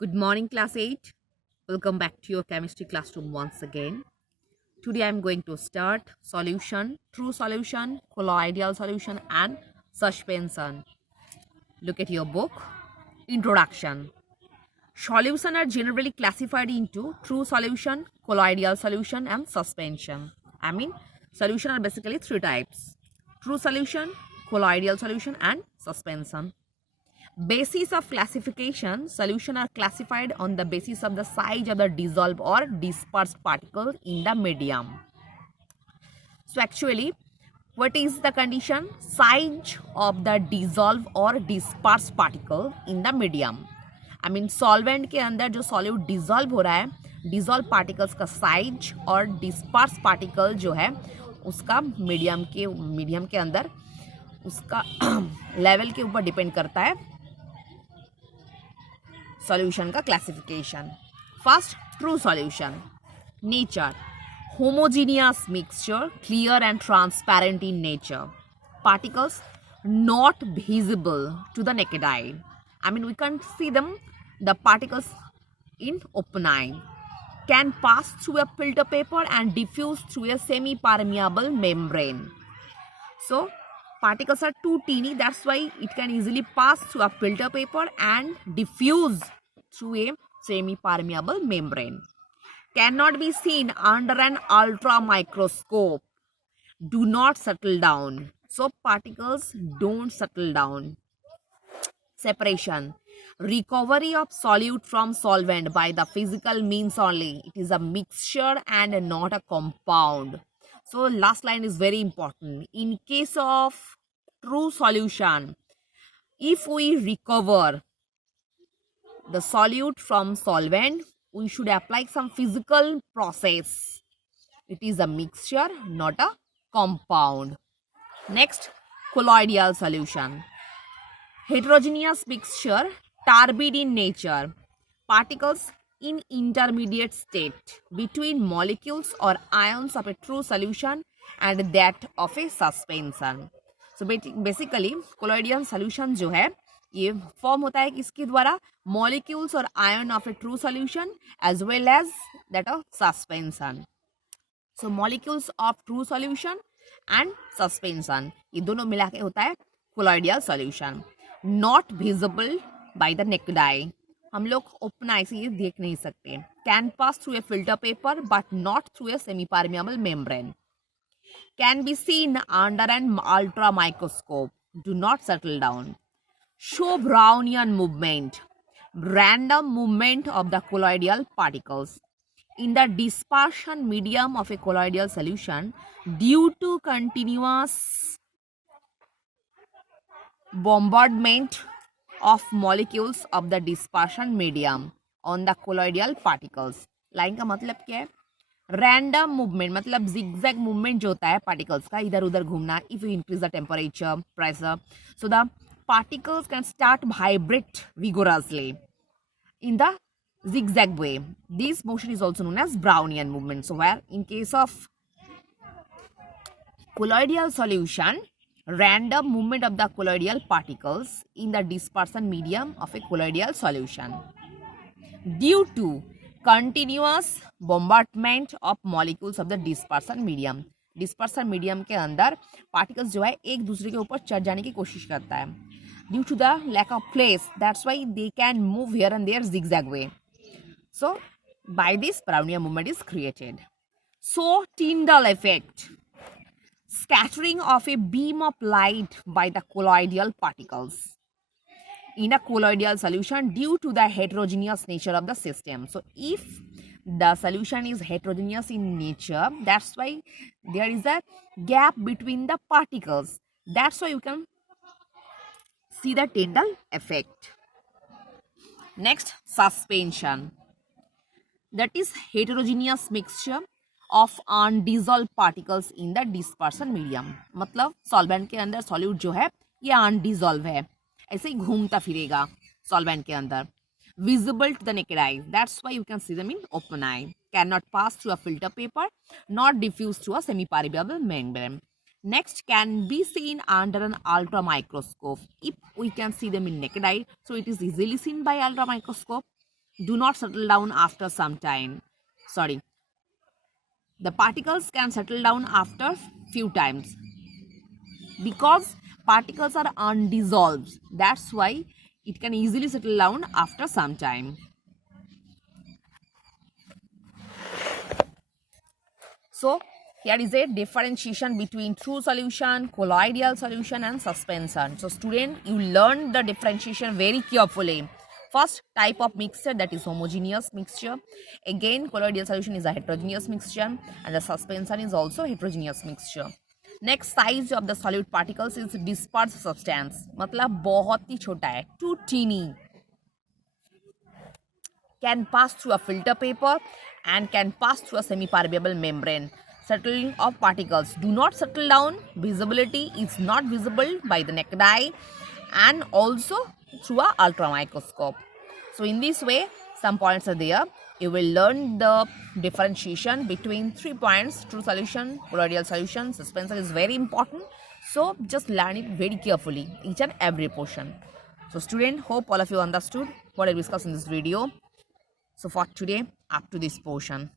Good morning, class 8. Welcome back to your chemistry classroom once again. Today I am going to start solution, true solution, colloidal solution and suspension. Look at your book. Introduction. Solutions are generally classified into true solution, colloidal solution and suspension. Solutions are basically three types. True solution, colloidal solution and suspension. Basis of classification, solutions are classified on the basis of the size of the dissolved or dispersed particle in the medium. So actually, what is the condition? Size of the dissolved or dispersed particle in the medium. Solvent के अंदर जो solute dissolve हो रहा है, dissolve particles का size और disperse particle जो है उसका मीडियम के अंदर उसका लेवल के ऊपर डिपेंड करता है सॉल्यूशन का classification. First, true solution. Nature, homogeneous mixture, clear and transparent in nature. Particles not visible to the naked eye. We can't see them, the particles in open eye. Can pass through a filter paper and diffuse through a semi-permeable membrane. So, particles are too teeny, that's why it can easily pass through a filter paper and diffuse through a semi-permeable membrane. Cannot be seen under an ultra microscope. Do not settle down. So particles don't settle down. Separation. Recovery of solute from solvent by the physical means only. It is a mixture and not a compound. So last line is very important. In case of true solution, if we recover the solute from solvent, we should apply some physical process. It is a mixture, not a compound. Next, colloidal solution. Heterogeneous mixture, turbid in nature. Particles in intermediate state between molecules or ions of a true solution and that of a suspension. So basically, colloidal solution जो है ये form होता है किसके द्वारा? Molecules और ion of a true solution as well as that of suspension. So molecules of true solution and suspension, ये दोनों मिला के होता है colloidal solution. Not visible by the naked eye, हम लोग ओपन आई से ये देख नहीं सकते. Can pass through a filter paper but not through a semi permeable membrane. Can be seen under an ultra microscope. Do not settle down. Show Brownian movement, random movement of the colloidal particles in the dispersion medium of a colloidal solution due to continuous bombardment of molecules of the dispersion medium on the colloidal particles. Line का मतलब क्या है? Random movement मतलब zigzag movement जो होता है particles का, इधर उधर घूमना. If you increase the temperature, pressure, so the particles can start vibrate vigorously in the zigzag way. This motion is also known as Brownian movement. So where in case of colloidal solution, random movement of the colloidal particles in the dispersion medium of a colloidal solution due to continuous bombardment of molecules of the dispersion medium. Dispersion medium के अंदर particles जो है एक दूसरे के ऊपर चढ़ जाने की कोशिश करता है. Due to the lack of place, that's why they can move here and there zigzag way. So by this Brownian movement is created. So Tindal effect, scattering of a beam of light by the colloidal particles in a colloidal solution due to the heterogeneous nature of the system. So if the solution is heterogeneous in nature, that's why there is a gap between the particles. That's why you can see the Tindal effect. Next, suspension. That is heterogeneous mixture of undissolved particles in the dispersion medium. मतलब solvent के अंदर solute जो है ये undissolved है, ऐसे ही घूमता फिरेगा solvent के अंदर. Visible to the naked eye, that's why you can see them in open eye. Cannot pass through a filter paper, not diffuse through a semi-permeable membrane. Next, can be seen under an ultra microscope. If we can see them in naked eye, so it is easily seen by ultra microscope. do not settle down after some time. Sorry. The particles can settle down after few times. Because particles are undissolved, that's why it can easily settle down after some time. So here is a differentiation between true solution, colloidal solution and suspension. So student, you learn the differentiation very carefully. First type of mixture, that is homogeneous mixture. Again, colloidal solution is a heterogeneous mixture and the suspension is also heterogeneous mixture. Next, size of the solute particles is dispersed substance. मतलब बहुत ही छोटा है, too teeny. Can pass through a filter paper and can pass through a semi-permeable membrane. Settling of particles do not settle down. Visibility is not visible by the naked eye and also through a ultra microscope. So in this way, some points are there. You will learn the differentiation between 3 points: true solution, colloidal solution, suspension is very important. So just learn it very carefully, each and every portion. So student, hope all of you understood what I discussed in this video. So for today, up to this portion.